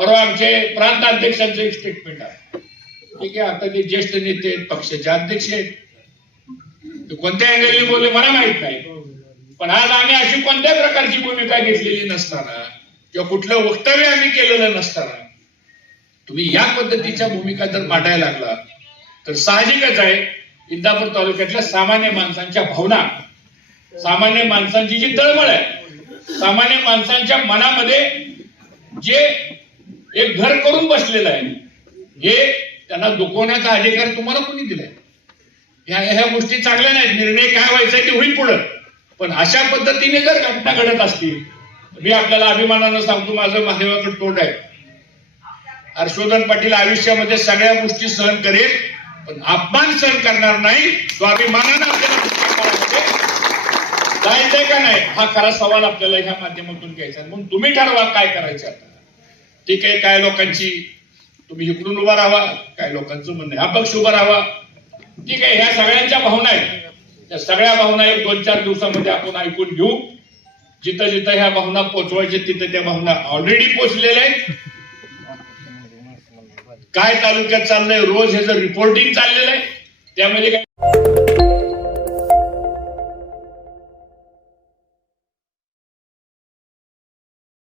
परवा आमचे प्रांताध्यक्षांचं एक स्टेटमेंट आहे. ठीक आहे आता ते ज्येष्ठ नेते आहेत पक्षाचे अध्यक्ष आहेत. ते कोणत्या अँगलने बोलले मला माहीत नाही. पण आज आम्ही अशी कोणत्या प्रकारची भूमिका घेतलेली नसताना किंवा कुठलं वक्तव्य आम्ही केलेलं नसताना तुम्ही या पद्धतीच्या भूमिका जर मांडायला लागला तर साहजिकच आहे इंदापूर तालुक्यातल्या सामान्य माणसांच्या भावना सामान्य माणसांची जी तळमळ आहे सामान्य माणसांच्या मनामध्ये जे एक घर करून बसलेलं आहे हे त्यांना दुखवण्याचा अधिकार तुम्हाला कोणी दिलाय? ह्या ह्या गोष्टी चांगल्या नाहीत. निर्णय काय व्हायचा ते होईल पुढं. पण अशा पद्धतीने जर घटना घडत असतील मी आपल्याला अभिमानानं सांगतो माझं महादेवाकडे तोंड आहे. हर्षवर्धन पाटील आयुष्यामध्ये सगळ्या गोष्टी सहन करेल पण अपमान सहन करणार नाही तो अभिमानानं आपल्याला जायचंय का नाही? हा खरा सवाल आपल्याला ह्या माध्यमातून घ्यायचा मग म्हणून तुम्ही ठरवा काय करायचं आता. ठीक आहे काय लोकांची? तुम्ही इकडून उभा राहा काय लोकांचं म्हणणं अपक्ष उभा राहा. ठीक आहे ह्या सगळ्यांच्या भावना आहेत. त्या सगळ्या भावना एक दोन चार दिवसामध्ये आपण ऐकून घेऊ. जिथं जिथं ह्या भावना पोचवायचे तिथं त्या भावना ऑलरेडी पोचलेल्या आहेत. काय तालुक्यात चाललंय रोज ह्याचं रिपोर्टिंग चाललेलं आहे. त्यामध्ये काय